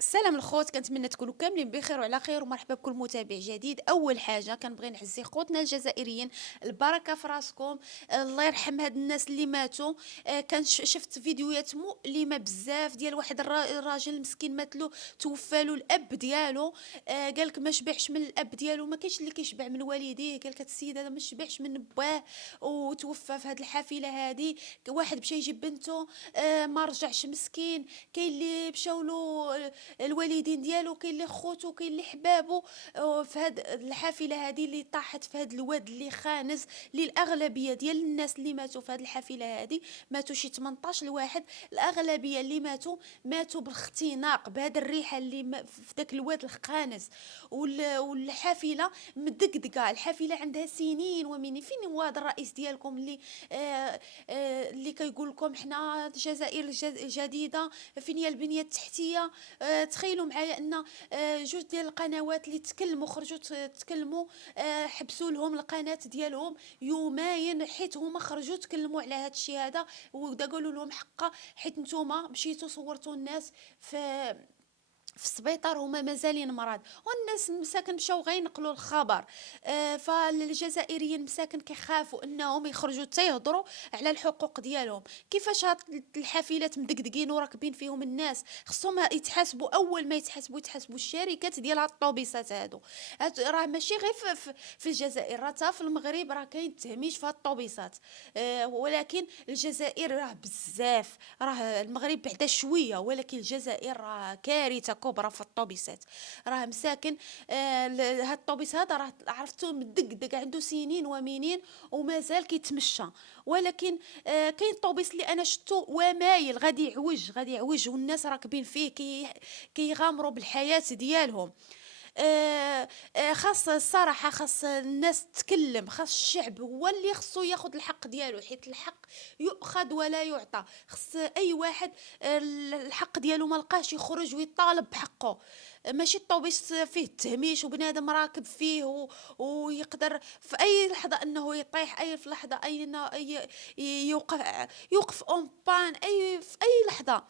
السلام الخوت، كنتمنى تكونوا كاملين بخير وعلى خير، ومرحبا بكل متابع جديد. اول حاجه كنبغي نعزي خوتنا الجزائريين، البركه في راسكم. الله يرحم هاد الناس اللي ماتوا. شفت فيديوهات مؤلمه بزاف ديال واحد الراجل مسكين ماتلو، توفى له الاب ديالو. قالك ما شبعش من الاب ديالو، ما كاينش اللي كيشبع من والديه. قالك هاد السيد هذا ما شبعش من باه وتوفى في هاد الحافله هادي. واحد مشى يجيب بنته، ما رجعش مسكين. كاين اللي مشاو له الوالدين ديالو، كاين اللي خوتو، كاين اللي حبابو. في هاد الحافله هذه اللي طاحت في هاد الواد اللي خانز. للاغلبيه ديال الناس اللي ماتوا في هاد الحافله هذه ماتوا شي 18 واحد. الاغلبيه اللي ماتوا بالاختناق، بهذا الريحه اللي في داك الواد الخانز. والحافله مدقدقه، الحافله عندها سنين ومنين. فين هو هذا الرئيس ديالكم اللي اللي كيقول لكم حنا الجزائر الجديده؟ فين هي البنيه التحتيه؟ تخيلوا معايا ان جوج ديال القنوات اللي تكلموا خرجوا تكلموا، حبسوا لهم القناه ديالهم يومين حيت هما خرجوا تكلموا على هذا الشيء هذا. ودا قالوا لهم حقا، حيت نتوما مشيتوا صورتوا الناس في السبيطار هما مازالين مرض، والناس مساكن مشاو غينقلوا الخبر. فالجزائريين مساكن كيخافوا انهم يخرجوا تيهضروا على الحقوق ديالهم. كيفاش هاد الحافلات مدقدقين وراكبين فيهم الناس؟ خصهم يتحاسبوا. اول ما يتحاسبوا الشركات ديال هاد الطوبيسات هادو. راه ماشي غير في الجزائر، راه حتى في المغرب راه كاين التهميش في هاد الطوبيسات. ولكن الجزائر راه بزاف، راه المغرب بعدا شويه، ولكن الجزائر راه كارثه كبرى في الطوبيسات. راه مساكن. هاد الطوبيس هذا راه عرفتو مدقدق عنده سنين ومنين ومازال كيتمشى. ولكن كاين طوبيس اللي انا شفتو ومايل غادي يعوج والناس راكبين فيه كيغامروا بالحياه ديالهم. خاص الصراحه، خاص الناس تتكلم، خاص الشعب هو اللي خصو ياخذ الحق ديالو، حيت الحق يؤخذ ولا يعطى. خص اي واحد الحق ديالو ما لقاش يخرج ويطالب بحقه. ماشي الطوبيس فيه التهميش وبنادم راكب فيه ويقدر في اي لحظه انه يطيح، اي في لحظه يوقف اون بان في اي لحظه.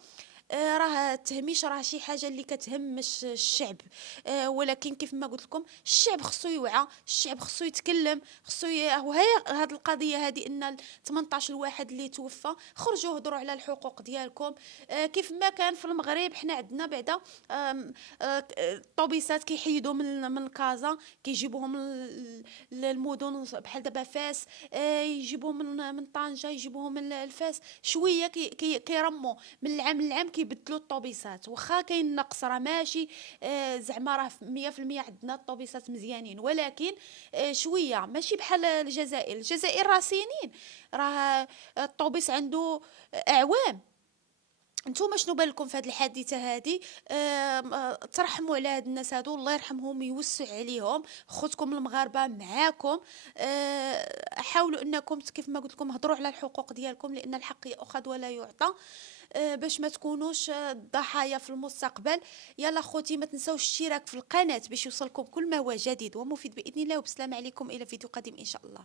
راه التهميش راه شي حاجه اللي كتهمش الشعب. ولكن كيف ما قلت لكم، الشعب خصو يوعى، الشعب خصو يتكلم، وهي هذه القضيه هذه ان 18 واحد اللي توفى، خرجوا هضروا على الحقوق ديالكم. كيف ما كان في المغرب، حنا عندنا بعدا الطوبيسات كيحيدوا من كازا، كيجيبوهم للمدن بحال دابا فاس. يجيبوهم من طنجة، يجيبوهم من الفاس شويه كيرموا من العام للعام كيبدلوا الطوبيسات. واخا كاين نقص، راه ماشي زعما راه 100% عندنا الطوبيسات مزيانين، ولكن شويه ماشي بحال الجزائر راه سنين. راه الطوبيس عنده اعوام. نتوما شنو بالكم في هذه الحادثه هذه؟ ترحموا على هاد الناس هادو، الله يرحمهم ويوسع عليهم. خوتكم المغاربه معاكم. حاولوا انكم كيف ما قلت لكم هضروا على الحقوق ديالكم، لان الحق يؤخذ ولا يعطى. باش ما تكونوش ضحايا في المستقبل. يلا خوتي، ما تنسوش الاشتراك في القناه باش يوصلكم كل ما هو جديد ومفيد باذن الله. وبسلام عليكم، الى فيديو قادم ان شاء الله.